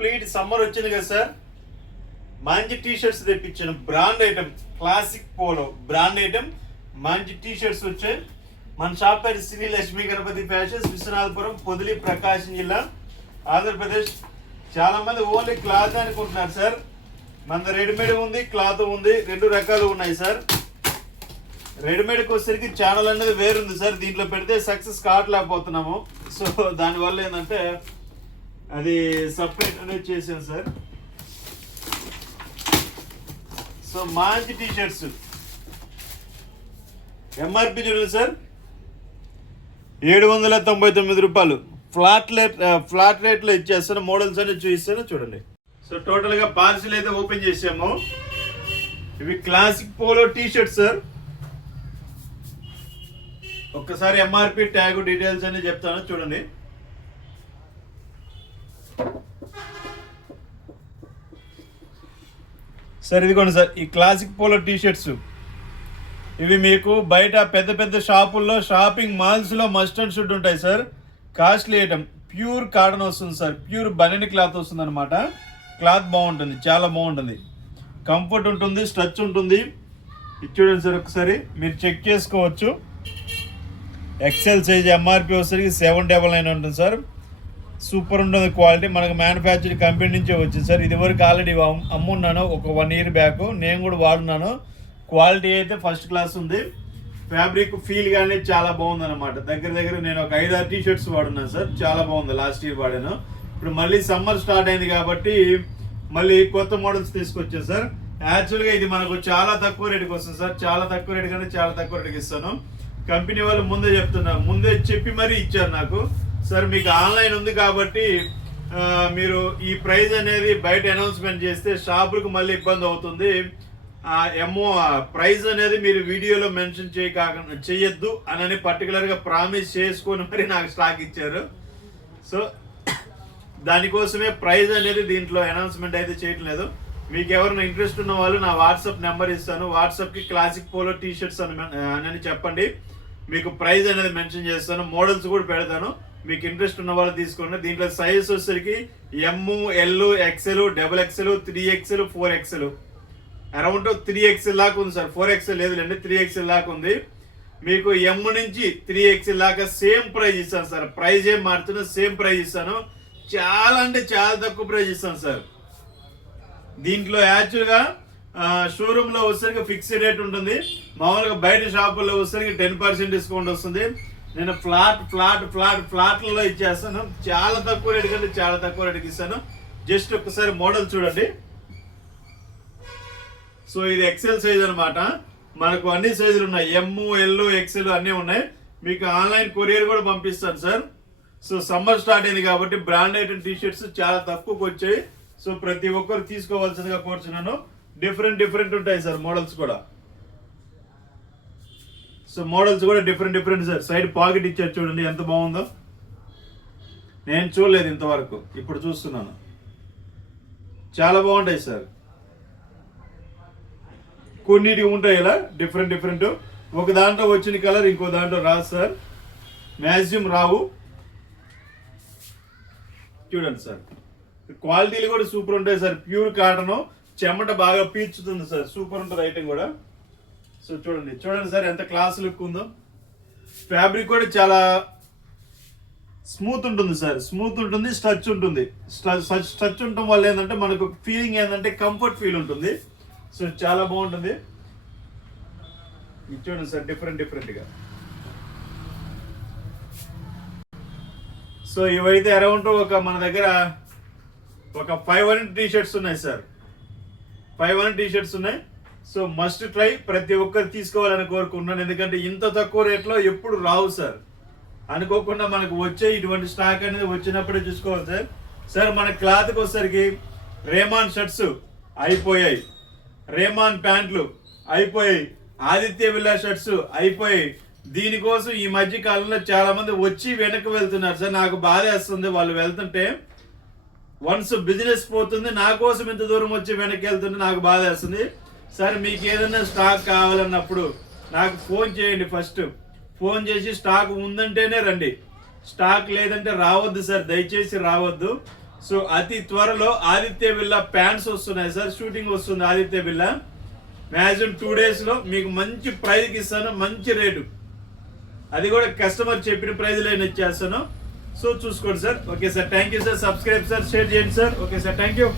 Complete summer వచ్చింది కదా sir, మంచి టీ షర్ట్స్ తెప్పించాను. Brand item, classic polo brand item మంచి టీ షర్ట్స్ వచ్చాయి. మన షాప్ పేరు శ్రీ లక్ష్మీ గణపతి ఫ్యాషన్స్, విశ్వనాథపురం, పొదిలి, ప్రకాశం జిల్లా, ఆంధ్రప్రదేశ్. చాలా మంది ఓన్లీ క్లాత్ అనుకుంటున్నారు సార్. మన రెడీమేడ్ ఉంది, క్లాత్ ఉంది, రెండు రకాలు ఉన్నాయి సార్. రెడీమేడ్కి వచ్చేసరికి ఛానల్ అనేది వేరుంది సార్. దీంట్లో పెడితే సక్సెస్ కావట్లేకపోతున్నాము. సో దానివల్ల ఏంటంటే అది సపరేట్ అనేది చేసాను సార్. సో మంచి టీ షర్ట్స్ ఎంఆర్పి చూడండి సార్, 799 రూపాయలు. ఫ్లాట్ రేట్లో ఇచ్చేస్తాను. మోడల్స్ అన్ని చూపిస్తాను చూడండి. సో టోటల్గా పార్సిల్ అయితే ఓపెన్ చేసాము. ఇవి classic polo T shirt sir. ఒక్కసారి ఎంఆర్పి ట్యాగ్ డీటెయిల్స్ అన్ని చెప్తాను చూడండి. సార్ ఇదిగోండి సార్, ఈ క్లాసిక్ పోలో టీ షర్ట్స్ ఇవి మీకు బయట పెద్ద పెద్ద షాపుల్లో, షాపింగ్ మాల్స్లో మస్ట్ అండ్ షుడ్ ఉంటాయి sir. Costly item, pure cotton వస్తుంది సార్, ప్యూర్ బనెన్ క్లాత్ వస్తుంది అనమాట. క్లాత్ బాగుంటుంది, చాలా బాగుంటుంది, కంఫర్ట్ ఉంటుంది, స్ట్రెచ్ ఉంటుంది. ఇది చూడండి సార్, ఒకసారి మీరు చెక్ చేసుకోవచ్చు. ఎక్సెల్ సైజ్ ఎంఆర్పి వచ్చేసరికి 799 ఉంటుంది సార్. సూపర్ ఉంటుంది క్వాలిటీ. మనకు మ్యానుఫ్యాక్చరింగ్ కంపెనీ నుంచే వచ్చింది సార్. ఇదివరకు ఆల్రెడీ అమ్మున్నాను ఒక 1 year బ్యాక్, నేను కూడా వాడున్నాను. క్వాలిటీ అయితే ఫస్ట్ క్లాస్ ఉంది. ఫ్యాబ్రిక్ ఫీల్ కానీ చాలా బాగుంది అనమాట. దగ్గర నేను ఒక 5-6 టీ షర్ట్స్ వాడున్నాను సార్. చాలా బాగుంది, లాస్ట్ ఇయర్ వాడాను. ఇప్పుడు మళ్ళీ సమ్మర్ స్టార్ట్ అయింది కాబట్టి మళ్ళీ కొత్త మోడల్స్ తీసుకొచ్చాను సార్. యాక్చువల్గా ఇది మనకు చాలా తక్కువ రేటుకి వస్తుంది సార్. చాలా తక్కువ రేటు కానీ చాలా తక్కువ రేటుకి ఇస్తాను. కంపెనీ వాళ్ళు ముందే చెప్తున్నారు, ముందే చెప్పి మరీ ఇచ్చారు నాకు. సార్ మీకు ఆన్లైన్ ఉంది కాబట్టి మీరు ఈ ప్రైస్ అనేది బయట అనౌన్స్మెంట్ చేస్తే షాపులకు మళ్ళీ ఇబ్బంది అవుతుంది. ప్రైస్ అనేది మీరు వీడియోలో మెన్షన్ చేయొద్దు అని పర్టికులర్గా ప్రామిస్ చేసుకొని మరి నాకు స్టాక్ ఇచ్చారు. సో దానికోసమే ప్రైస్ అనేది దీంట్లో అనౌన్స్మెంట్ అయితే చేయటం లేదు. మీకు ఎవరైనా ఇంట్రెస్ట్ ఉన్న వాళ్ళు నా వాట్సాప్ నెంబర్ ఇస్తాను. వాట్సాప్కి క్లాసిక్ పోలో టీ షర్ట్స్ అని చెప్పండి, మీకు ప్రైస్ అనేది మెన్షన్ చేస్తాను. మోడల్స్ కూడా పెడతాను. మీకు ఇంట్రెస్ట్ ఉన్న వాళ్ళు తీసుకోండి. దీంట్లో సైజ్ వచ్చేసరికి M, L, XL, XXL, 3XL, 4XL, around 3XL దాకా ఉంది సార్. 4XL లేదులేండి, 3XL దాకా ఉంది. మీకు ఎమ్ నుంచి 3XL దాకా సేమ్ ప్రైస్ ఇస్తాను సార్. ప్రైస్ ఏం మారుతున్నా సేమ్ ప్రైస్ ఇస్తాను. చాలా అంటే చాలా తక్కువ ప్రైస్ ఇస్తాను సార్. దీంట్లో యాక్చువల్గా షోరూంలో వచ్చేసరికి ఫిక్స్డ్ రేట్ ఉంటుంది. మామూలుగా బయట షాపుల్లో వచ్చేసరికి 10% డిస్కౌంట్ వస్తుంది. నేను ఫ్లాట్లలో ఇచ్చేస్తాను. చాలా తక్కువ రేటు కంటే చాలా తక్కువ రేటుకి ఇస్తాను. జస్ట్ ఒకసారి మోడల్ చూడండి. సో ఇది ఎక్సెల్ సైజ్ అనమాట. మనకు అన్ని సైజులు ఉన్నాయి, ఎమ్, ఎల్, ఎక్సెల్ అన్నీ ఉన్నాయి. మీకు ఆన్లైన్ కొరియర్ కూడా పంపిస్తాను సార్. సో సమ్మర్ స్టార్ట్ అయింది కాబట్టి బ్రాండ్ ఐటమ్ టీ షర్ట్స్ చాలా తక్కువకి వచ్చాయి. సో ప్రతి ఒక్కరు తీసుకోవాల్సిందిగా కోరుచున్నాను. డిఫరెంట్ ఉంటాయి సార్ మోడల్స్ కూడా. సో మోడల్స్ కూడా డిఫరెంట్ సార్. సైడ్ పాకెట్ ఇచ్చారు చూడండి, ఎంత బాగుందో. నేను చూడలేదు ఇంతవరకు, ఇప్పుడు చూస్తున్నాను. చాలా బాగుంటాయి సార్. కొన్నిటికి ఉంటాయి ఇలా డిఫరెంట్. ఒక దాంట్లో వచ్చిన కలర్ ఇంకో దాంట్లో రాదు సార్, మ్యాక్సిమం రావు. చూడండి సార్, క్వాలిటీలు కూడా సూపర్ ఉంటాయి సార్. ప్యూర్ కాటన్, చెమట బాగా పీల్చుతుంది సార్. సూపర్ ఉంటుంది ఐటమ్ కూడా. సో చూడండి సార్, ఎంత క్లాస్ లుక్ ఉందో. ఫ్యాబ్రిక్ కూడా చాలా స్మూత్ ఉంటుంది సార్. స్మూత్ ఉంటుంది, స్ట్రెచ్ ఉంటుంది. స్ట్రెచ్ ఉండటం వల్ల ఏంటంటే మనకు ఫీలింగ్ ఏంటంటే కంఫర్ట్ ఫీల్ ఉంటుంది. సో చాలా బాగుంటుంది. ఇది చూడండి సార్, డిఫరెంట్గా. సో ఇవైతే అరౌండ్ మన దగ్గర ఒక 500 టీ షర్ట్స్ ఉన్నాయి సార్. 500 టీ షర్ట్స్ ఉన్నాయి. సో మస్ట్ ట్రై, ప్రతి ఒక్కరు తీసుకోవాలని కోరుకుంటున్నాను. ఎందుకంటే ఇంత తక్కువ రేట్లో ఎప్పుడు రావు సార్. అనుకోకుండా మనకు వచ్చే ఇటువంటి స్టాక్ అనేది వచ్చినప్పుడే చూసుకోవాలి సార్. సార్ మన క్లాత్కి వచ్చేసరికి రేమాన్ షర్ట్స్ అయిపోయాయి, రేమాన్ ప్యాంట్లు అయిపోయాయి, ఆదిత్య విల్లా షర్ట్స్ అయిపోయాయి. దీనికోసం ఈ మధ్య కాలంలో చాలా మంది వచ్చి వెనక్కి వెళ్తున్నారు సార్. నాకు బాధ వేస్తుంది వాళ్ళు వెళ్తుంటే. వన్స్ బిజినెస్ పోతుంది, నా కోసం ఇంత దూరం వచ్చి వెనక్కి వెళ్తుంటే నాకు బాధ వేస్తుంది సార్. మీకు ఏదైనా స్టాక్ కావాలన్నప్పుడు నాకు ఫోన్ చేయండి. ఫస్ట్ ఫోన్ చేసి స్టాక్ ఉందంటేనే రండి, స్టాక్ లేదంటే రావద్దు సార్, దయచేసి రావద్దు. సో అతి త్వరలో ఆదిత్య బిర్లా ప్యాంట్స్ వస్తున్నాయి సార్, షూటింగ్ వస్తుంది ఆదిత్య బిర్లా. మ్యాక్సిమం 2 days లో మీకు మంచి ప్రైజ్కి ఇస్తాను, మంచి రేటు, అది కూడా కస్టమర్ చెప్పిన ప్రైజ్లో నేను ఇచ్చేస్తాను. సో చూసుకోండి sir. Okay sir, thank you sir. Subscribe sir, share చేయండి సార్. Okay sir, thank you.